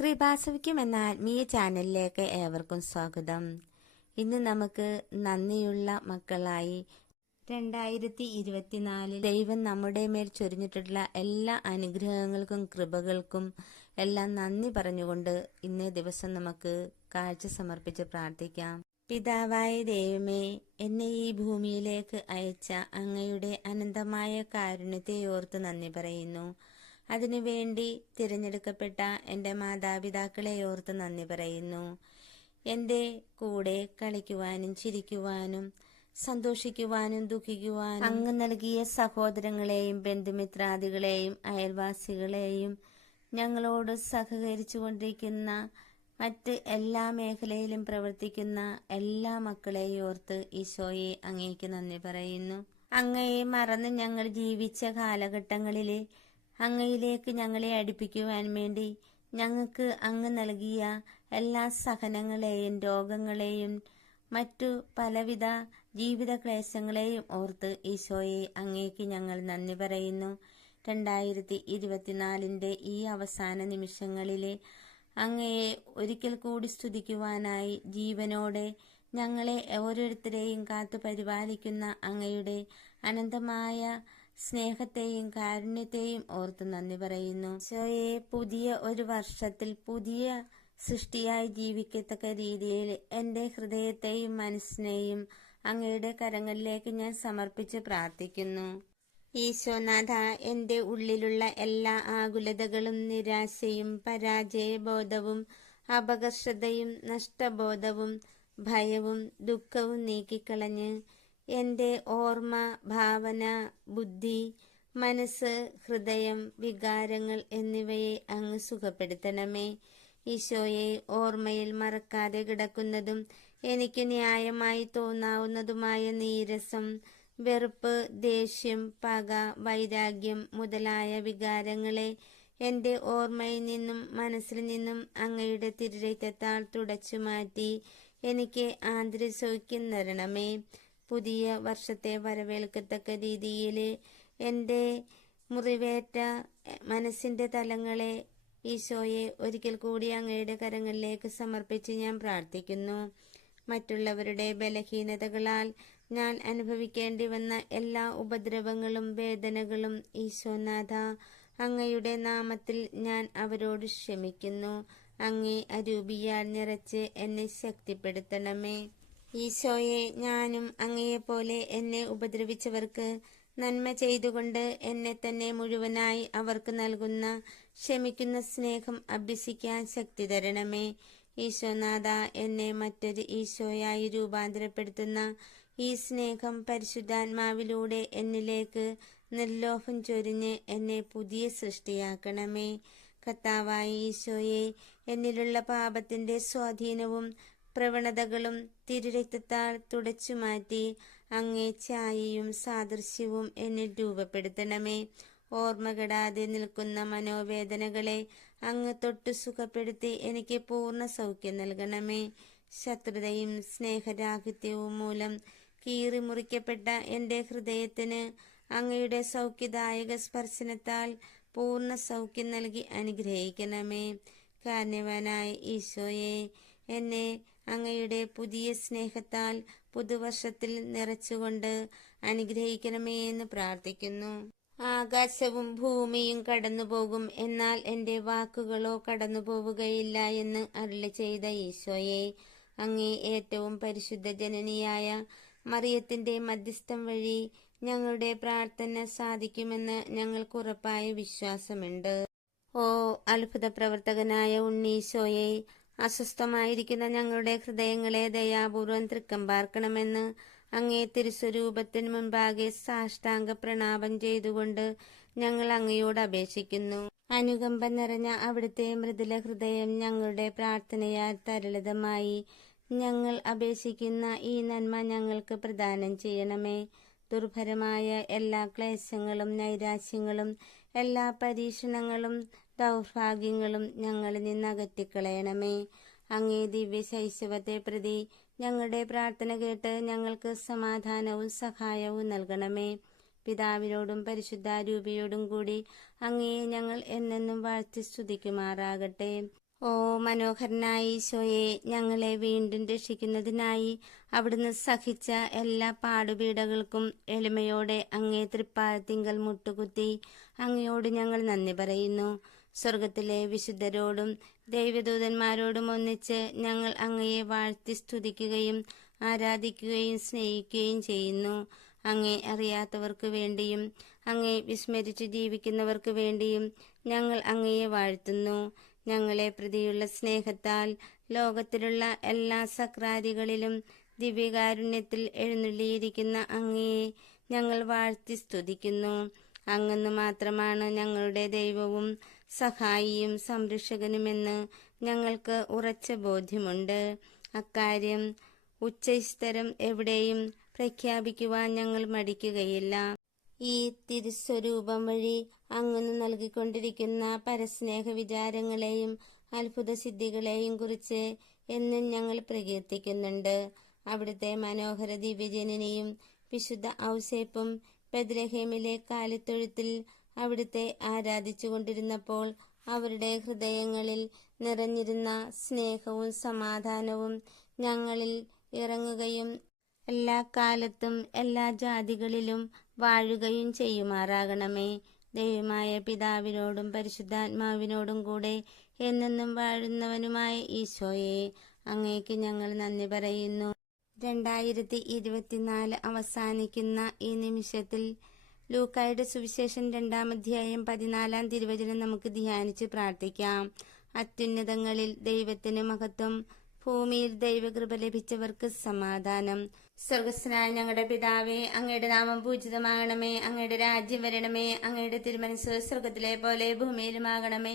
കൃപാസവിക്കും എന്ന ആത്മീയ ചാനലിലേക്ക് ഏവർക്കും സ്വാഗതം. ഇന്ന് നമുക്ക് നന്ദിയുള്ള മക്കളായി രണ്ടായിരത്തി ഇരുപത്തിനാലിൽ ദൈവം നമ്മുടെ മേൽ ചൊരിഞ്ഞിട്ടുള്ള എല്ലാ അനുഗ്രഹങ്ങൾക്കും കൃപകൾക്കും എല്ലാം നന്ദി പറഞ്ഞുകൊണ്ട് ഇന്നേ ദിവസം നമുക്ക് കാഴ്ച സമർപ്പിച്ച് പ്രാർത്ഥിക്കാം. പിതാവായ ദൈവമേ എന്നെ ഈ ഭൂമിയിലേക്ക് അയച്ച അങ്ങയുടെ അനന്തമായ കാരുണ്യത്തെ ഓർത്ത് നന്ദി പറയുന്നു. അതിനുവേണ്ടി തിരഞ്ഞെടുക്കപ്പെട്ട എന്റെ മാതാപിതാക്കളെ ഓർത്ത് നന്ദി പറയുന്നു. എന്റെ കൂടെ കളിക്കുവാനും ചിരിക്കുവാനും സന്തോഷിക്കുവാനും ദുഃഖിക്കുവാനും അങ്ങ് നൽകിയ സഹോദരങ്ങളെയും ബന്ധുമിത്രാദികളെയും അയൽവാസികളെയും ഞങ്ങളോട് സഹകരിച്ചു കൊണ്ടിരിക്കുന്ന മറ്റ് എല്ലാ മേഖലയിലും പ്രവർത്തിക്കുന്ന എല്ലാ മക്കളെയും ഓർത്ത് ഈശോയെ അങ്ങേക്ക് നന്ദി പറയുന്നു. അങ്ങയെ മറന്ന് ഞങ്ങൾ ജീവിച്ച കാലഘട്ടങ്ങളിലെ അങ്ങയിലേക്ക് ഞങ്ങളെ അടുപ്പിക്കുവാൻ വേണ്ടി ഞങ്ങൾക്ക് അങ്ങ് നൽകിയ എല്ലാ സഹനങ്ങളെയും രോഗങ്ങളെയും മറ്റു പലവിധ ജീവിത ക്ലേശങ്ങളെയും ഓർത്ത് ഈശോയെ അങ്ങേക്ക് ഞങ്ങൾ നന്ദി പറയുന്നു. രണ്ടായിരത്തി ഇരുപത്തിനാലിന്റെ ഈ അവസാന നിമിഷങ്ങളിലെ അങ്ങയെ ഒരിക്കൽ കൂടി സ്തുതിക്കുവാനായി ജീവനോടെ ഞങ്ങളെ ഓരോരുത്തരെയും കാത്തു പരിപാലിക്കുന്ന അങ്ങയുടെ അനന്തമായ സ്നേഹത്തെയും കാരുണ്യത്തെയും ഓർത്ത് നന്ദി പറയുന്നു. ശോയെ പുതിയ ഒരു വർഷത്തിൽ പുതിയ സൃഷ്ടിയായി ജീവിക്കത്തക്ക രീതിയിൽ എന്റെ ഹൃദയത്തെയും മനസ്സിനെയും അങ്ങയുടെ കരങ്ങളിലേക്ക് ഞാൻ സമർപ്പിച്ച് പ്രാർത്ഥിക്കുന്നു. ഈശോനാഥ എന്റെ ഉള്ളിലുള്ള എല്ലാ ആകുലതകളും നിരാശയും പരാജയബോധവും അപകർഷതയും നഷ്ടബോധവും ഭയവും ദുഃഖവും നീക്കിക്കളഞ്ഞ് എന്റെ ഓർമ്മ ഭാവന ബുദ്ധി മനസ്സ് ഹൃദയം വികാരങ്ങൾ എന്നിവയെ അങ്ങ് സുഖപ്പെടുത്തണമേ. ഈശോയെ ഓർമ്മയിൽ മറക്കാതെ കിടക്കുന്നതും എനിക്ക് ന്യായമായി തോന്നാവുന്നതുമായ നീരസം വെറുപ്പ് ദേഷ്യം പക വൈരാഗ്യം മുതലായ വികാരങ്ങളെ എന്റെ ഓർമ്മയിൽ നിന്നും മനസ്സിൽ നിന്നും അങ്ങയുടെ തിരുരക്തത്താൽ തുടച്ചു മാറ്റി എനിക്ക് ആന്തരിസൗഖ്യം തരണമേ. പുതിയ വർഷത്തെ വരവേൽക്കത്തക്ക രീതിയിൽ എന്റെ മുറിവേറ്റ മനസ്സിന്റെ തലങ്ങളെ ഈശോയെ ഒരിക്കൽ കൂടി അങ്ങയുടെ കരങ്ങളിലേക്ക് സമർപ്പിച്ച് ഞാൻ പ്രാർത്ഥിക്കുന്നു. മറ്റുള്ളവരുടെ ബലഹീനതകളാൽ ഞാൻ അനുഭവിക്കേണ്ടി വന്ന എല്ലാ ഉപദ്രവങ്ങളും വേദനകളും ഈശോനാഥ അങ്ങയുടെ നാമത്തിൽ ഞാൻ അവരോട് ക്ഷമിക്കുന്നു. അങ്ങേ അരൂപിയാൽ നിറച്ച് എന്നെ ശക്തിപ്പെടുത്തണമേ. ഈശോയെ ഞാനും അങ്ങയെപ്പോലെ എന്നെ ഉപദ്രവിച്ചവർക്ക് നന്മ ചെയ്തുകൊണ്ട് എന്നെ തന്നെ മുഴുവനായി അവർക്ക് നൽകുന്ന ക്ഷമിക്കുന്ന സ്നേഹം അഭ്യസിക്കാൻ ശക്തി തരണമേ. ഈശോനാഥ എന്നെ മറ്റൊരു ഈശോയായി രൂപാന്തരപ്പെടുത്തുന്ന ഈ സ്നേഹം പരിശുദ്ധാത്മാവിലൂടെ എന്നിലേക്ക് നിർലോഭം ചൊരിഞ്ഞ് എന്നെ പുതിയ സൃഷ്ടിയാക്കണമേ. കർത്താവായ ഈശോയെ എന്നിലുള്ള പാപത്തിന്റെ സ്വാധീനവും പ്രവണതകളും തിരുരക്തത്താൽ തുടച്ചു മാറ്റി അങ്ങേ ഛായയും സാദൃശ്യവും എന്നെ രൂപപ്പെടുത്തണമേ. ഓർമ്മകെടാതെ നിൽക്കുന്ന മനോവേദനകളെ അങ്ങ് തൊട്ടു സുഖപ്പെടുത്തി എനിക്ക് പൂർണ സൗഖ്യം നൽകണമേ. ശത്രുതയും സ്നേഹരാഹിത്യവും മൂലം കീറി മുറിക്കപ്പെട്ട എന്റെ ഹൃദയത്തിന് അങ്ങയുടെ സൗഖ്യദായക സ്പർശനത്താൽ പൂർണ സൗഖ്യം നൽകി അനുഗ്രഹിക്കണമേ. കാരണവാനായ ഈശോയെ എന്നെ അങ്ങയുടെ പുതിയ സ്നേഹത്താൽ പുതുവർഷത്തിൽ നിറച്ചുകൊണ്ട് അനുഗ്രഹിക്കണമേ എന്ന് പ്രാർത്ഥിക്കുന്നു. ആകാശവും ഭൂമിയും കടന്നുപോകും എന്നാൽ എന്റെ വാക്കുകളോ കടന്നു പോവുകയില്ല എന്ന് അരുളി ചെയ്ത ഈശോയെ അങ്ങേ ഏറ്റവും പരിശുദ്ധ ജനനിയായ മറിയത്തിന്റെ മധ്യസ്ഥം വഴി ഞങ്ങളുടെ പ്രാർത്ഥന സാധിക്കുമെന്ന് ഞങ്ങൾക്ക് ഉറപ്പായ വിശ്വാസമുണ്ട്. ഓ അത്ഭുത പ്രവർത്തകനായ ഉണ്ണീശോയെ അസ്വസ്ഥമായിരിക്കുന്ന ഞങ്ങളുടെ ഹൃദയങ്ങളെ ദയാപൂർവം തൃക്കം പാർക്കണമെന്ന് അങ്ങേ തിരുസ്വരൂപത്തിന് മുൻപാകെ സാഷ്ടാംഗ പ്രണാപം ചെയ്തുകൊണ്ട് ഞങ്ങൾ അങ്ങയോട് അപേക്ഷിക്കുന്നു. അനുകമ്പ നിറഞ്ഞ അവിടുത്തെ മൃദുല ഹൃദയം ഞങ്ങളുടെ പ്രാർത്ഥനയാൽ തരളിതമായി ഞങ്ങൾ അപേക്ഷിക്കുന്ന ഈ നന്മ ഞങ്ങൾക്ക് പ്രദാനം ചെയ്യണമേ. ദുർഭരമായ എല്ലാ ക്ലേശങ്ങളും നൈരാശ്യങ്ങളും എല്ലാ പരീക്ഷണങ്ങളും ദൗർഭാഗ്യങ്ങളും ഞങ്ങളിൽ നിന്ന് അകറ്റിക്കളയണമേ. അങ്ങേ ദിവ്യ ശൈശവത്തെ പ്രതി ഞങ്ങളുടെ പ്രാർത്ഥന കേട്ട് ഞങ്ങൾക്ക് സമാധാനവും സഹായവും നൽകണമേ. പിതാവിനോടും പരിശുദ്ധാരൂപിയോടും കൂടി അങ്ങയെ ഞങ്ങൾ എന്നെന്നും വാഴ്ത്തി സ്തുതിക്കുമാറാകട്ടെ. ഓ മനോഹരനായ ഈശോയെ ഞങ്ങളെ വീണ്ടും രക്ഷിക്കുന്നതിനായി അവിടുന്ന് സഹിച്ച എല്ലാ പാടുപീടകൾക്കും എളിമയോടെ അങ്ങേ തൃപ്പാദത്തിങ്കൽ മുട്ടുകുത്തി അങ്ങയോട് ഞങ്ങൾ നന്ദി പറയുന്നു. സ്വർഗത്തിലെ വിശുദ്ധരോടും ദൈവദൂതന്മാരോടും ഒന്നിച്ച് ഞങ്ങൾ അങ്ങയെ വാഴ്ത്തി സ്തുതിക്കുകയും ആരാധിക്കുകയും സ്നേഹിക്കുകയും ചെയ്യുന്നു. അങ്ങേ അറിയാത്തവർക്ക് വേണ്ടിയും അങ്ങേ വിസ്മരിച്ചു ജീവിക്കുന്നവർക്ക് വേണ്ടിയും ഞങ്ങൾ അങ്ങയെ വാഴ്ത്തുന്നു. ഞങ്ങളെ പ്രതിയുള്ള സ്നേഹത്താൽ ലോകത്തിലുള്ള എല്ലാ സക്രാരികളിലും ദിവ്യകാരുണ്യത്തിൽ എഴുന്നള്ളിയിരിക്കുന്ന അങ്ങയെ ഞങ്ങൾ വാഴ്ത്തി സ്തുതിക്കുന്നു. അങ്ങെന്ന് മാത്രമാണ് ഞങ്ങളുടെ ദൈവവും സഹായിയും സംരക്ഷകനുമെന്ന് ഞങ്ങൾക്ക് ഉറച്ച ബോധ്യമുണ്ട്. അക്കാര്യം ഉച്ചസ്ഥരം എവിടെയും പ്രഖ്യാപിക്കുവാൻ ഞങ്ങൾ മടിക്കുകയില്ല. ഈ തിരുസ്വരൂപം വഴി അങ്ങ് നൽകിക്കൊണ്ടിരിക്കുന്ന പരസ്നേഹ വിചാരങ്ങളെയും അത്ഭുത സിദ്ധികളെയും കുറിച്ച് എന്നും ഞങ്ങൾ പ്രകീർത്തിക്കുന്നുണ്ട്. അവിടുത്തെ മനോഹര ദിവ്യജനനിയും വിശുദ്ധ ഔസേപ്പും ബദ്രഹേമിലെ കാലിത്തൊഴുത്തിൽ അവിടുത്തെ ആരാധിച്ചുകൊണ്ടിരുന്നപ്പോൾ അവരുടെ ഹൃദയങ്ങളിൽ നിറഞ്ഞിരുന്ന സ്നേഹവും സമാധാനവും ഞങ്ങളിൽ ഇറങ്ങുകയും എല്ലാ കാലത്തും എല്ലാ ജാതികളിലും വാഴുകയും ചെയ്യുമാറാകണമേ. ദൈവമായ പിതാവിനോടും പരിശുദ്ധാത്മാവിനോടും കൂടെ എന്നെന്നും വാഴുന്നവനുമായ ഈശോയെ അങ്ങേക്ക് ഞങ്ങൾ നന്ദി പറയുന്നു. രണ്ടായിരത്തി ഇരുപത്തിനാല് അവസാനിക്കുന്ന ഈ നിമിഷത്തിൽ ലൂക്കായുടെ സുവിശേഷം രണ്ടാം അധ്യായം പതിനാലാം തിരുവചനം നമുക്ക് ധ്യാനിച്ച് പ്രാർത്ഥിക്കാം. അത്യുന്നതങ്ങളിൽ ദൈവത്തിന് മഹത്വം ഭൂമിയിൽ ദൈവകൃപ ലഭിച്ചവർക്ക് സമാധാനം. സ്വർഗസ്നായ ഞങ്ങളുടെ പിതാവേ അങ്ങയുടെ നാമം പൂജിതമാകണമേ അങ്ങയുടെ രാജ്യം വരണമേ അങ്ങയുടെ തിരുമനസ് സ്വർഗത്തിലെ പോലെ ഭൂമിയിലുമാകണമേ.